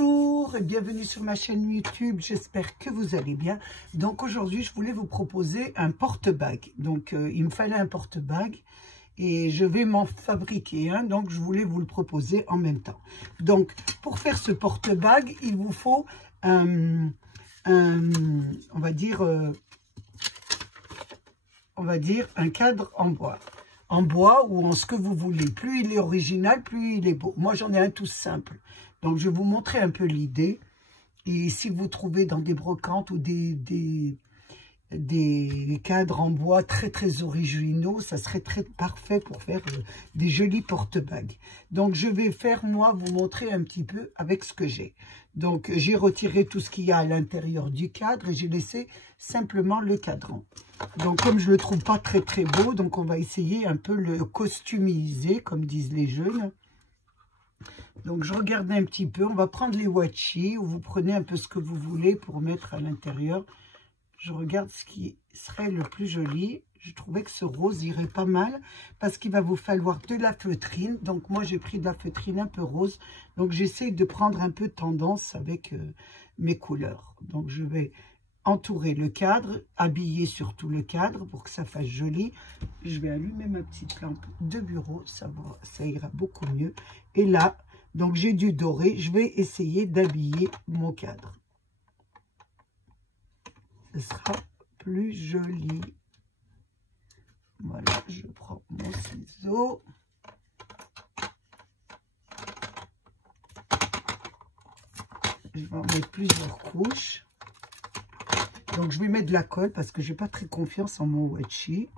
Bonjour et bienvenue sur ma chaîne YouTube, j'espère que vous allez bien. Donc aujourd'hui je voulais vous proposer un porte-bague. Donc il me fallait un porte-bague et je vais m'en fabriquer un, donc je voulais vous le proposer en même temps. Donc pour faire ce porte-bague, il vous faut on va dire un cadre en bois. En bois ou en ce que vous voulez. Plus il est original, plus il est beau. Moi, j'en ai un tout simple. Donc, je vais vous montrer un peu l'idée. Et si vous trouvez dans des brocantes ou des cadres en bois très, très originaux, ça serait très parfait pour faire des jolis porte-bagues. Donc, je vais faire, moi, vous montrer un petit peu avec ce que j'ai. Donc, j'ai retiré tout ce qu'il y a à l'intérieur du cadre et j'ai laissé simplement le cadran. Donc, comme je ne le trouve pas très, très beau, donc on va essayer un peu le customiser, comme disent les jeunes. Donc, je regardais un petit peu. On va prendre les washi, ou vous prenez un peu ce que vous voulez pour mettre à l'intérieur. Je regarde ce qui serait le plus joli. Je trouvais que ce rose irait pas mal parce qu'il va vous falloir de la feutrine. Donc, moi, j'ai pris de la feutrine un peu rose. Donc, j'essaie de prendre un peu tendance avec mes couleurs. Donc, je vais entourer le cadre, habiller surtout le cadre pour que ça fasse joli. Je vais allumer ma petite lampe de bureau. Ça ira beaucoup mieux. Et là, donc, j'ai du doré. Je vais essayer d'habiller mon cadre. Ce sera plus joli. Voilà, je prends mon ciseau. Je vais en mettre plusieurs couches. Donc, je vais mettre de la colle parce que je n'ai pas très confiance en mon washi.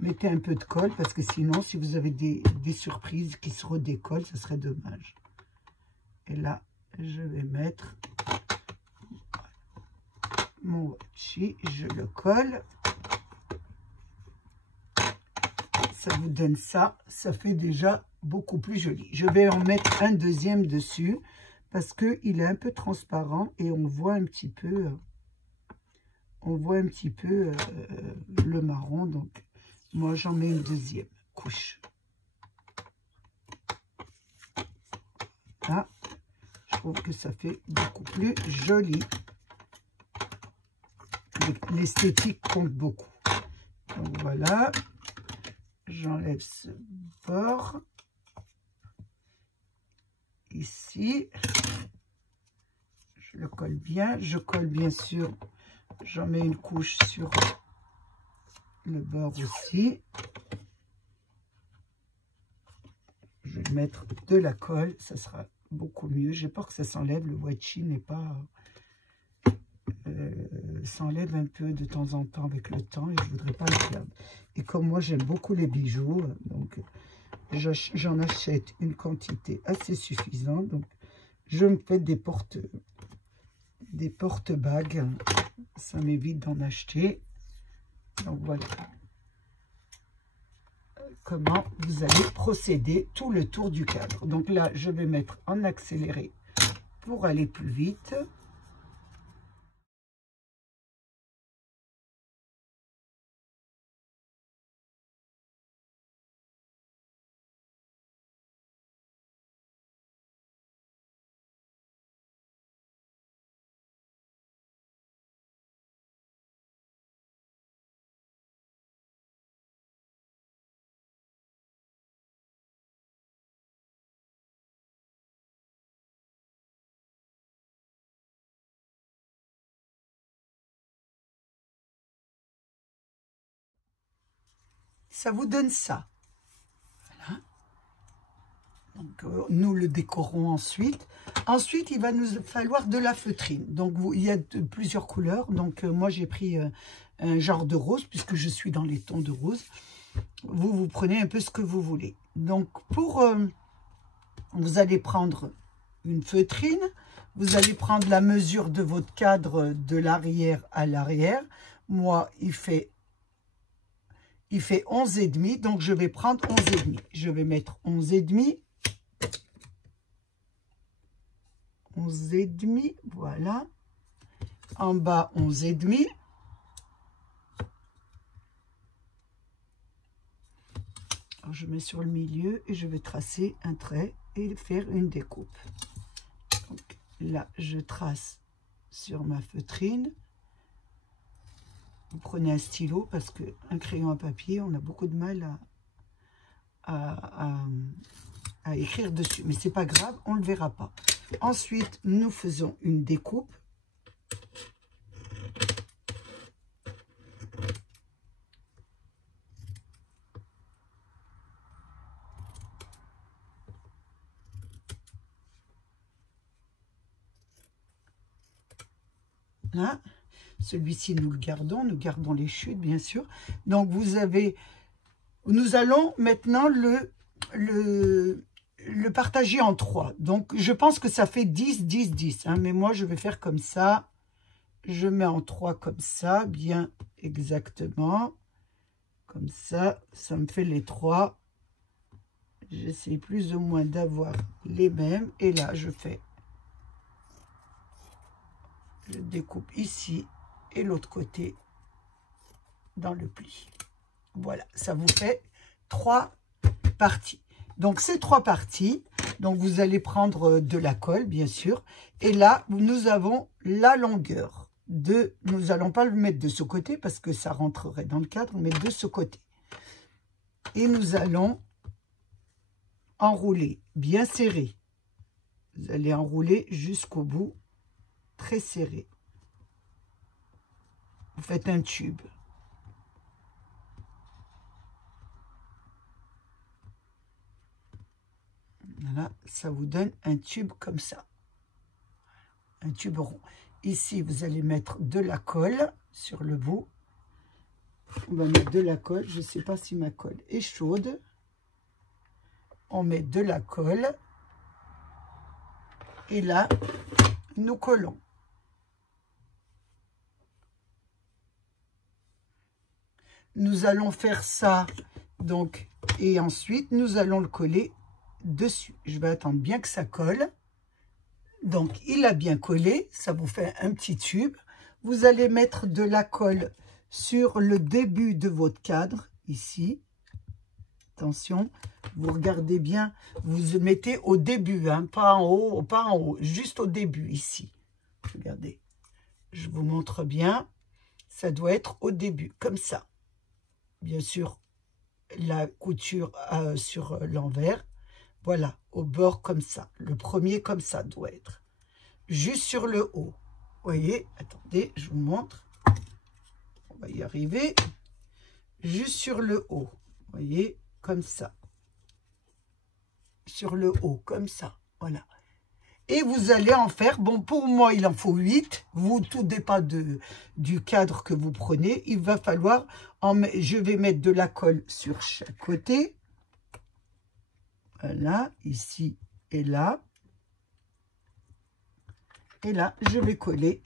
Mettez un peu de colle parce que sinon, si vous avez des surprises qui se redécollent, ce serait dommage. Et là, je vais mettre mon washi. Je le colle. Ça vous donne ça. Ça fait déjà beaucoup plus joli. Je vais en mettre un deuxième dessus parce qu'il est un peu transparent et on voit un petit peu... le marron, donc moi j'en mets une deuxième couche. Là, je trouve que ça fait beaucoup plus joli. L'esthétique compte beaucoup. Donc voilà, j'enlève ce bord. Ici, je le colle bien. Je colle bien sûr, j'en mets une couche sur le bord aussi. Je vais mettre de la colle, ça sera beaucoup mieux. J'ai peur que ça s'enlève, le washi n'est pas... s'enlève un peu de temps en temps avec le temps et je ne voudrais pas le perdre. Et comme moi j'aime beaucoup les bijoux, donc j'en achète une quantité assez suffisante. Donc je me fais des porte-bagues, ça m'évite d'en acheter. Donc voilà comment vous allez procéder tout le tour du cadre. Donc là, je vais mettre en accéléré pour aller plus vite. Ça vous donne ça. Voilà. Donc, nous le décorons ensuite. Ensuite, il va nous falloir de la feutrine. Donc, il y a plusieurs couleurs. Donc, moi, j'ai pris un genre de rose, puisque je suis dans les tons de rose. Vous prenez un peu ce que vous voulez. Donc, vous allez prendre une feutrine. Vous allez prendre la mesure de votre cadre de l'arrière à l'arrière. Moi, il fait 11,5, donc je vais prendre 11,5. Je vais mettre 11,5. 11,5, voilà. En bas, 11,5. Alors, je mets sur le milieu et je vais tracer un trait et faire une découpe. Donc, Là, je trace sur ma feutrine. Vous prenez un stylo parce qu'un crayon à papier, on a beaucoup de mal à écrire dessus. Mais c'est pas grave, on ne le verra pas. Ensuite, nous faisons une découpe. Là, celui-ci, nous gardons les chutes, bien sûr. Donc, nous allons maintenant le partager en 3. Donc, je pense que ça fait 10, 10, 10. Hein, mais moi, je vais faire comme ça. Je mets en 3 comme ça, bien exactement. Comme ça, ça me fait les 3. J'essaie plus ou moins d'avoir les mêmes. Et là, je découpe ici et l'autre côté dans le pli. Voilà, ça vous fait 3 parties. Donc, ces 3 parties, donc vous allez prendre de la colle, bien sûr. Et là, nous avons la longueur de... Nous n'allons pas le mettre de ce côté parce que ça rentrerait dans le cadre, mais de ce côté. Et nous allons enrouler bien serré. Vous allez enrouler jusqu'au bout, très serré. Vous faites un tube. Voilà, ça vous donne un tube comme ça. Un tube rond. Ici, vous allez mettre de la colle sur le bout. On va mettre de la colle. Je ne sais pas si ma colle est chaude. On met de la colle. Et là, nous collons. Nous allons faire ça, donc, et ensuite, nous allons le coller dessus. Je vais attendre bien que ça colle. Donc, il a bien collé. Ça vous fait un petit tube. Vous allez mettre de la colle sur le début de votre cadre, ici. Attention, vous regardez bien. Vous mettez au début, hein, pas en haut, juste au début, ici. Regardez, je vous montre bien. Ça doit être au début, comme ça. Bien sûr, la couture sur l'envers. Voilà, au bord comme ça. Le premier comme ça doit être. Juste sur le haut. Vous voyez, attendez, je vous montre. On va y arriver. Juste sur le haut. Vous voyez, comme ça. Sur le haut, comme ça. Voilà. Et vous allez en faire, bon, pour moi, il en faut 8. Vous, tout dépend du cadre que vous prenez. Il va falloir, je vais mettre de la colle sur chaque côté. Voilà, ici et là. Et là, je vais coller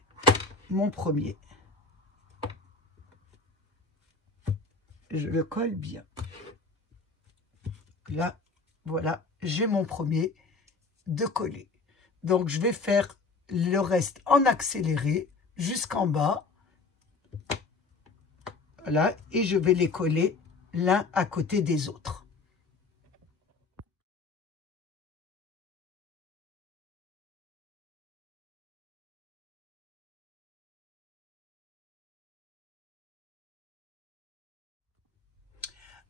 mon premier. Je le colle bien. Là, voilà, j'ai mon premier de coller. Donc, je vais faire le reste en accéléré jusqu'en bas. Voilà, et je vais les coller l'un à côté des autres.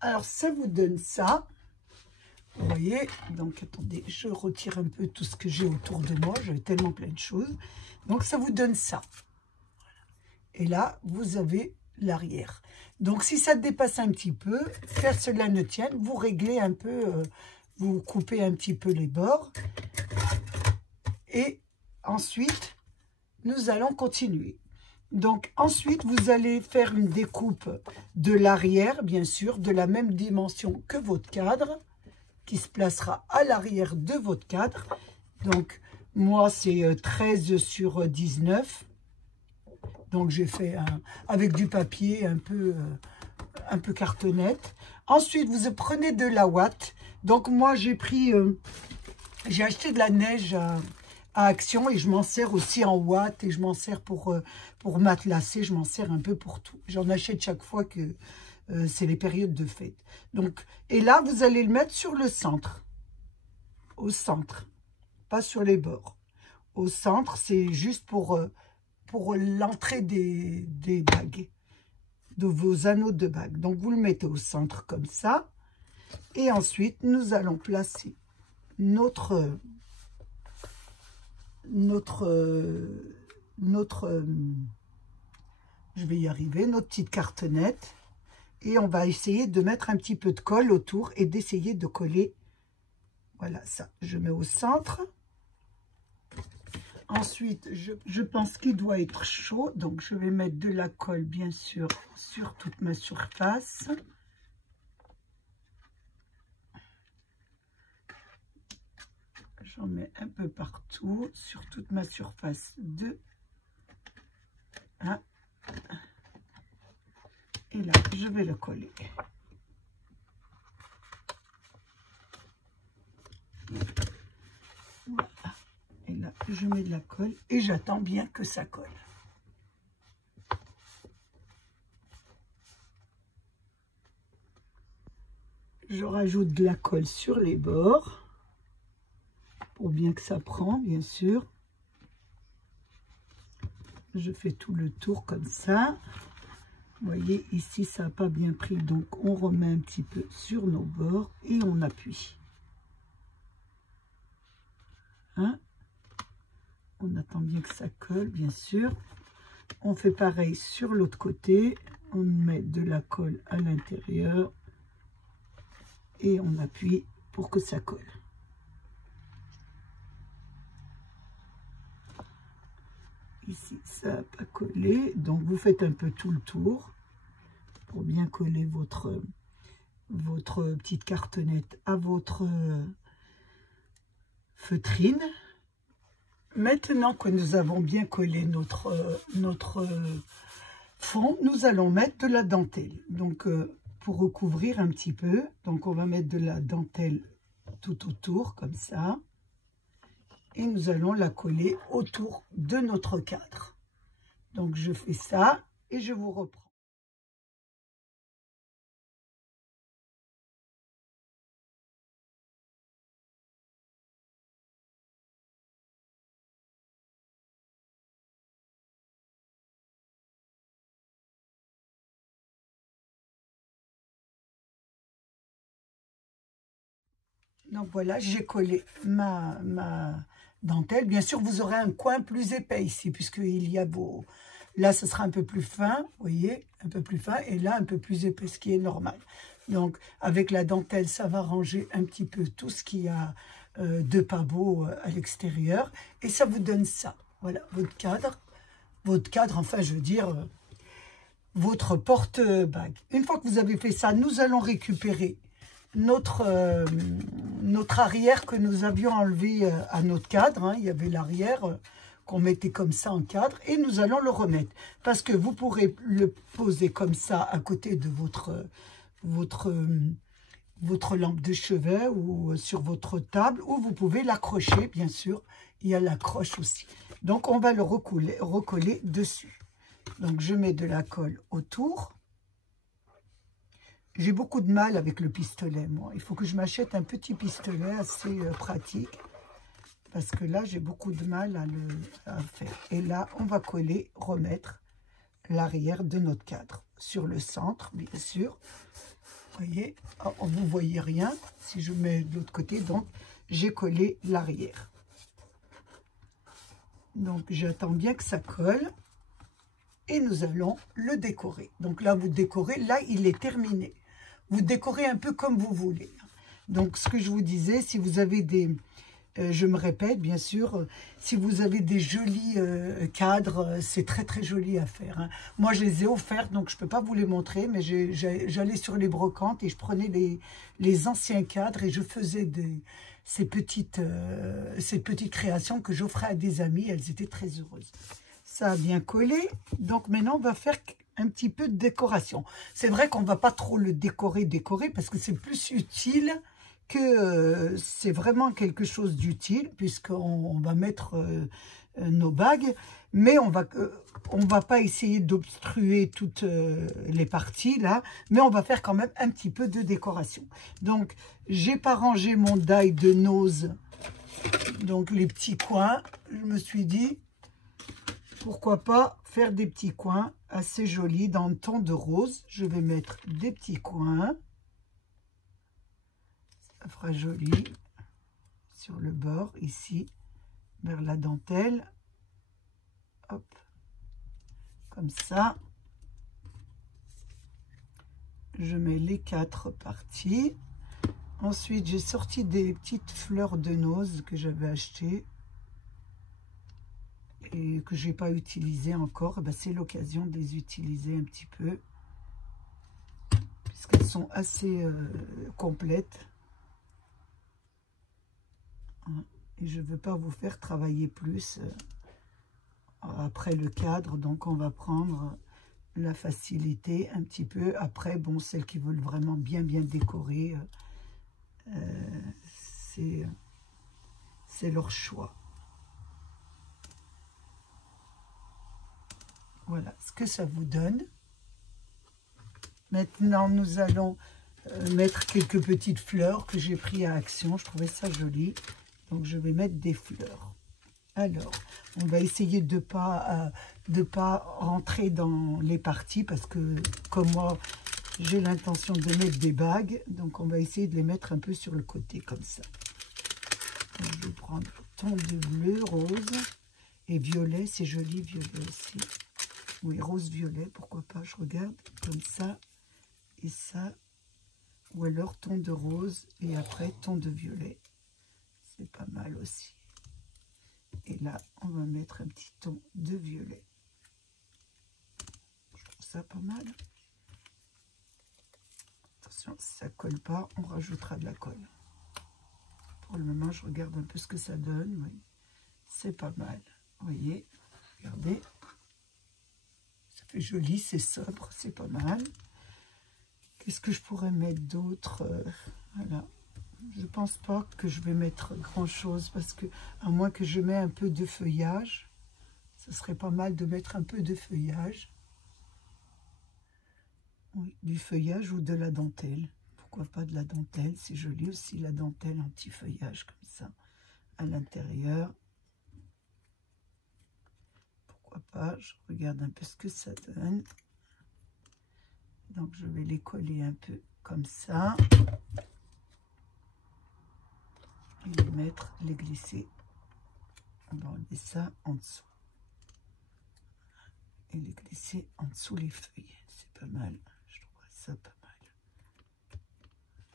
Alors, ça vous donne ça. Vous voyez, donc attendez, je retire un peu tout ce que j'ai autour de moi. J'ai tellement plein de choses. Donc, ça vous donne ça. Et là, vous avez l'arrière. Donc, si ça dépasse un petit peu, faire cela ne tienne, vous réglez un peu, vous coupez un petit peu les bords. Et ensuite, nous allons continuer. Donc, ensuite, vous allez faire une découpe de l'arrière, bien sûr, de la même dimension que votre cadre, qui se placera à l'arrière de votre cadre. Donc, moi, c'est 13 sur 19. Donc, j'ai fait avec du papier un peu cartonnette. Ensuite, vous prenez de la ouate. Donc, moi, j'ai acheté de la neige à Action et je m'en sers aussi en ouate et je m'en sers pour matelasser. Je m'en sers un peu pour tout. J'en achète chaque fois que c'est les périodes de fête. Donc, et là, vous allez le mettre sur le centre. Au centre, pas sur les bords. au centre, c'est juste pour l'entrée des bagues, de vos anneaux de bague. Donc, vous le mettez au centre comme ça. Et ensuite, nous allons placer notre je vais y arriver, notre petite cartonnette. Et on va essayer de mettre un petit peu de colle autour et d'essayer de coller. Voilà, ça, je mets au centre. Ensuite, je pense qu'il doit être chaud. Donc, je vais mettre de la colle, bien sûr, sur toute ma surface. J'en mets un peu partout, sur toute ma surface de... Hein. Et là, je vais le coller. Voilà. Et là, je mets de la colle et j'attends bien que ça colle. Je rajoute de la colle sur les bords pour bien que ça prend, bien sûr. Je fais tout le tour comme ça. Vous voyez, ici, ça n'a pas bien pris, donc on remet un petit peu sur nos bords et on appuie. Hein? On attend bien que ça colle, bien sûr. On fait pareil sur l'autre côté. On met de la colle à l'intérieur et on appuie pour que ça colle. Ici, ça n'a pas collé, donc vous faites un peu tout le tour pour bien coller votre petite cartonnette à votre feutrine. Maintenant que nous avons bien collé notre fond, nous allons mettre de la dentelle. Donc, pour recouvrir un petit peu, donc on va mettre de la dentelle tout autour, comme ça. Et nous allons la coller autour de notre cadre. Donc, je fais ça et je vous reprends. Donc voilà, j'ai collé ma dentelle. Bien sûr, vous aurez un coin plus épais ici, puisqu'il y a vos... Là, ce sera un peu plus fin, vous voyez, un peu plus fin, et là, un peu plus épais, ce qui est normal. Donc, avec la dentelle, ça va ranger un petit peu tout ce qu'il y a de pas beau à l'extérieur, et ça vous donne ça. Voilà, votre cadre, enfin, je veux dire, votre porte-bague. Une fois que vous avez fait ça, nous allons récupérer notre arrière que nous avions enlevé à notre cadre. Hein. Il y avait l'arrière qu'on mettait comme ça en cadre et nous allons le remettre. Parce que vous pourrez le poser comme ça à côté de votre lampe de chevet ou sur votre table, ou vous pouvez l'accrocher, bien sûr. Il y a l'accroche aussi. Donc, on va le recoller dessus. Donc, je mets de la colle autour. J'ai beaucoup de mal avec le pistolet, moi. Il faut que je m'achète un petit pistolet assez pratique. Parce que là, j'ai beaucoup de mal à faire. Et là, on va coller, remettre l'arrière de notre cadre. Sur le centre, bien sûr. Vous voyez, vous ne voyez rien si je mets de l'autre côté. Donc, j'ai collé l'arrière. Donc, j'attends bien que ça colle. Et nous allons le décorer. Donc là, vous décorez. Là, il est terminé. Vous décorez un peu comme vous voulez. Donc, ce que je vous disais, si vous avez des... je me répète, bien sûr, si vous avez des jolis cadres, c'est très, très joli à faire. Hein. Moi, je les ai offerts, donc je ne peux pas vous les montrer, mais j'allais sur les brocantes et je prenais les anciens cadres et je faisais ces petites créations que j'offrais à des amis. Elles étaient très heureuses. Ça a bien collé. Donc, maintenant, on va faire un petit peu de décoration. C'est vrai qu'on ne va pas trop le décorer, parce que c'est plus utile que c'est vraiment quelque chose d'utile, puisqu'on va mettre nos bagues. Mais on va pas essayer d'obstruer toutes les parties, là. Mais on va faire quand même un petit peu de décoration. Donc, j'ai pas rangé mon die de nose Donc les petits coins, je me suis dit, pourquoi pas faire des petits coins assez jolis dans le ton de rose. Je vais mettre des petits coins. Ça fera joli sur le bord, ici, vers la dentelle. Hop, comme ça. Je mets les 4 parties. Ensuite, j'ai sorti des petites fleurs de nose que j'avais achetées et que je n'ai pas utilisées encore. Ben, c'est l'occasion de les utiliser un petit peu, puisqu'elles sont assez complètes. Et je ne veux pas vous faire travailler plus après le cadre. Donc, on va prendre la facilité un petit peu. Après, bon, celles qui veulent vraiment bien décorer, c'est leur choix. Voilà ce que ça vous donne. Maintenant, nous allons mettre quelques petites fleurs que j'ai pris à Action. Je trouvais ça joli. Donc, je vais mettre des fleurs. Alors, on va essayer de pas rentrer dans les parties parce que, comme moi, j'ai l'intention de mettre des bagues. Donc, on va essayer de les mettre un peu sur le côté, comme ça. Donc, je vais prendre ton de bleu, rose et violet. C'est joli, violet aussi. Oui, rose-violet, pourquoi pas, je regarde, comme ça, et ça, ou alors ton de rose, et après ton de violet, c'est pas mal aussi. Et là, on va mettre un petit ton de violet. Je trouve ça pas mal. Attention, si ça colle pas, on rajoutera de la colle. Pour le moment, je regarde un peu ce que ça donne, oui. C'est pas mal, vous voyez, regardez. Ça fait joli, c'est sobre, c'est pas mal. Qu'est-ce que je pourrais mettre d'autre? Voilà. Je pense pas que je vais mettre grand chose parce que, à moins que je mette un peu de feuillage, ce serait pas mal de mettre un peu de feuillage. Oui, du feuillage ou de la dentelle. Pourquoi pas de la dentelle? C'est joli aussi la dentelle anti-feuillage comme ça à l'intérieur. Pourquoi pas? Je regarde un peu ce que ça donne. Donc je vais les coller un peu comme ça. Et les mettre, les glisser. On va enlever ça en dessous. Et les glisser en dessous les feuilles. C'est pas mal. Je trouve ça pas mal.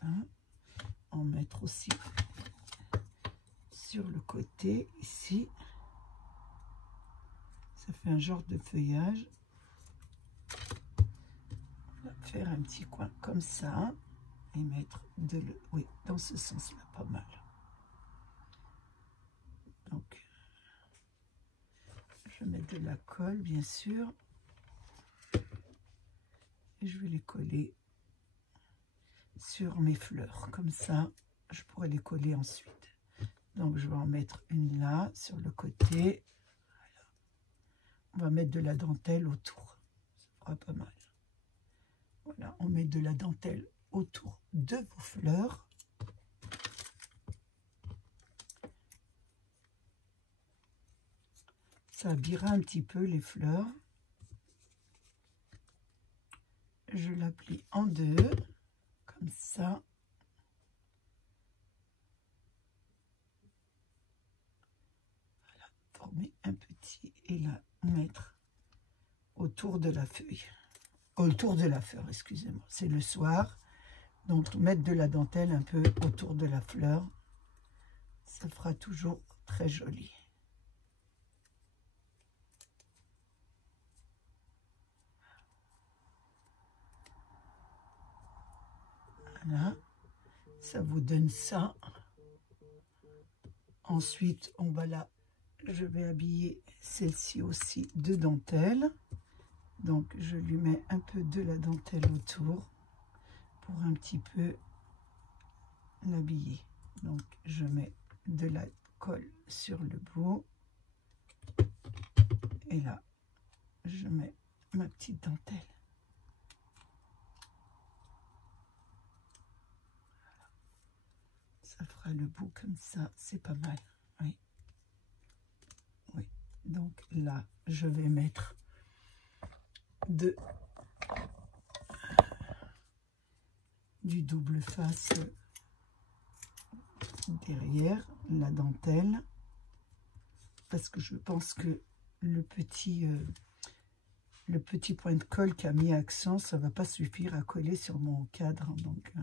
Hein? En mettre aussi sur le côté ici. Ça fait un genre de feuillage. On va faire un petit coin comme ça. Et mettre de le... Oui, dans ce sens-là, pas mal. Donc, je vais mettre de la colle, bien sûr. Et je vais les coller sur mes fleurs. Comme ça, je pourrai les coller ensuite. Donc, je vais en mettre une là, sur le côté. Voilà. On va mettre de la dentelle autour. Ça fera pas mal. Voilà, on met de la dentelle autour de vos fleurs. Ça habillera un petit peu les fleurs. Je la plie en deux, comme ça. Voilà, former un petit et la mettre autour de la feuille. Autour de la fleur, excusez-moi. C'est le soir. Donc, mettre de la dentelle un peu autour de la fleur. Ça fera toujours très joli. Voilà. Ça vous donne ça. Ensuite, on va je vais habiller celle-ci aussi de dentelle. Donc, je lui mets un peu de la dentelle autour pour un petit peu l'habiller. Donc, je mets de la colle sur le bout. Et là, je mets ma petite dentelle. Ça Ça fera le bout comme ça, c'est pas mal. Oui. Oui. Donc là, je vais mettre du double face derrière la dentelle, parce que je pense que le petit point de colle qui a mis accent, ça va pas suffire à coller sur mon cadre. Donc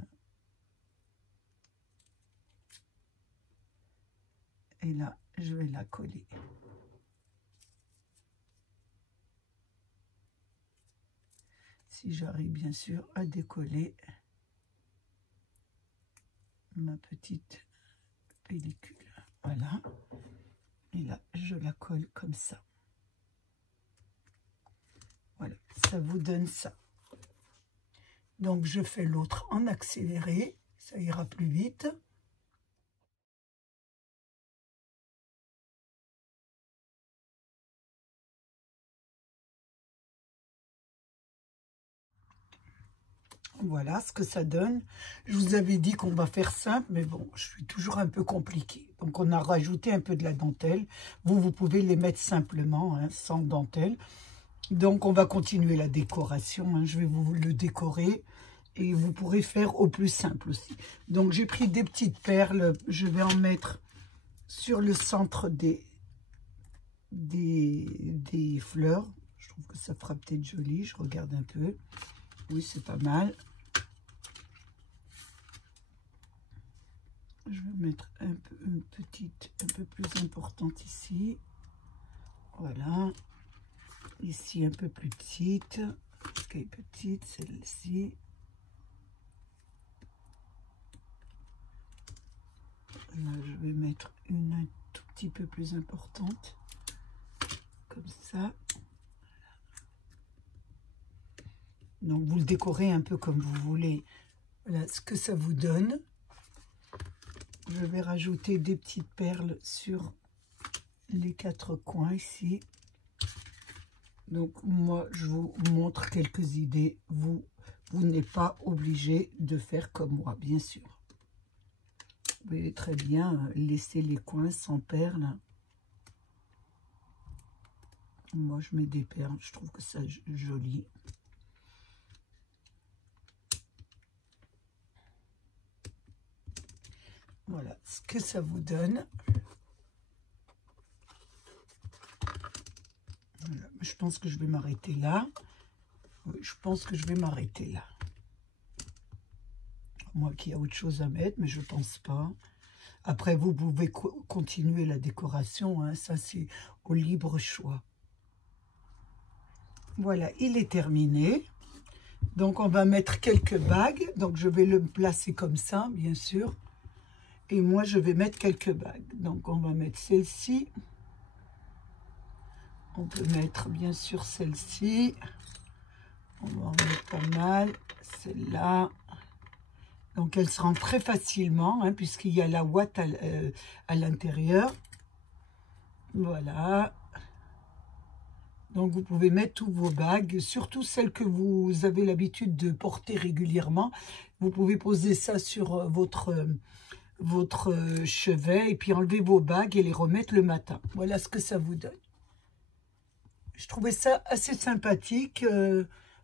et là, je vais la coller. Si j'arrive bien sûr à décoller ma petite pellicule. Voilà. Et là, je la colle comme ça. Voilà, ça vous donne ça. Donc, je fais l'autre en accéléré. Ça ira plus vite. Voilà ce que ça donne. Je vous avais dit qu'on va faire simple, mais bon, je suis toujours un peu compliqué. Donc, on a rajouté un peu de la dentelle. Vous pouvez les mettre simplement, hein, sans dentelle. Donc, on va continuer la décoration. Hein. Je vais vous le décorer et vous pourrez faire au plus simple aussi. Donc, j'ai pris des petites perles. Je vais en mettre sur le centre des fleurs. Je trouve que ça fera peut-être joli. Je regarde un peu. Oui, c'est pas mal. Je vais mettre une petite, un peu plus importante ici. Voilà. Ici, un peu plus petite. Parce qu'elle est petite, celle-ci. Là, je vais mettre une un tout petit peu plus importante. Comme ça. Donc, vous le décorez un peu comme vous voulez. Voilà ce que ça vous donne. Je vais rajouter des petites perles sur les 4 coins ici. Donc, moi, je vous montre quelques idées. Vous n'êtes pas obligé de faire comme moi, bien sûr. Vous pouvez très bien laisser les coins sans perles. Moi, je mets des perles. Je trouve que ça joli. Voilà ce que ça vous donne. Voilà. Je pense que je vais m'arrêter là. Oui, je pense que je vais m'arrêter là. Moi qui a autre chose à mettre, mais je pense pas. Après, vous pouvez continuer la décoration. Hein, ça, c'est au libre choix. Voilà, il est terminé. Donc, on va mettre quelques bagues. Donc, je vais le placer comme ça, bien sûr. Et moi, je vais mettre quelques bagues. Donc, on va mettre celle-ci. On peut mettre, bien sûr, celle-ci. On va en mettre pas mal. Celle-là. Donc, elle se rend très facilement, hein, puisqu'il y a la ouate à l'intérieur. Voilà. Donc, vous pouvez mettre tous vos bagues, surtout celles que vous avez l'habitude de porter régulièrement. Vous pouvez poser ça sur votre chevet et puis enlever vos bagues et les remettre le matin. Voilà ce que ça vous donne. Je trouvais ça assez sympathique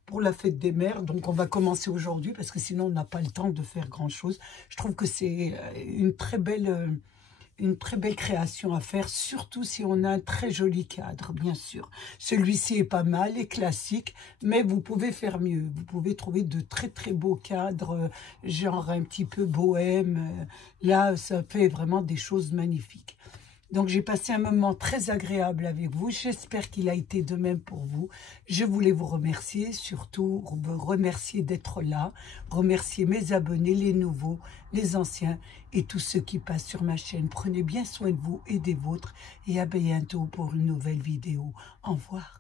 pour la fête des mères. Donc, on va commencer aujourd'hui parce que sinon, on n'a pas le temps de faire grand-chose. Je trouve que c'est une très belle création à faire, surtout si on a un très joli cadre, bien sûr. Celui-ci est pas mal, est classique, mais vous pouvez faire mieux. Vous pouvez trouver de très très beaux cadres, genre un petit peu bohème. Là, ça fait vraiment des choses magnifiques. Donc, j'ai passé un moment très agréable avec vous. J'espère qu'il a été de même pour vous. Je voulais vous remercier, surtout vous remercier d'être là, remercier mes abonnés, les nouveaux, les anciens et tous ceux qui passent sur ma chaîne. Prenez bien soin de vous et des vôtres et à bientôt pour une nouvelle vidéo. Au revoir.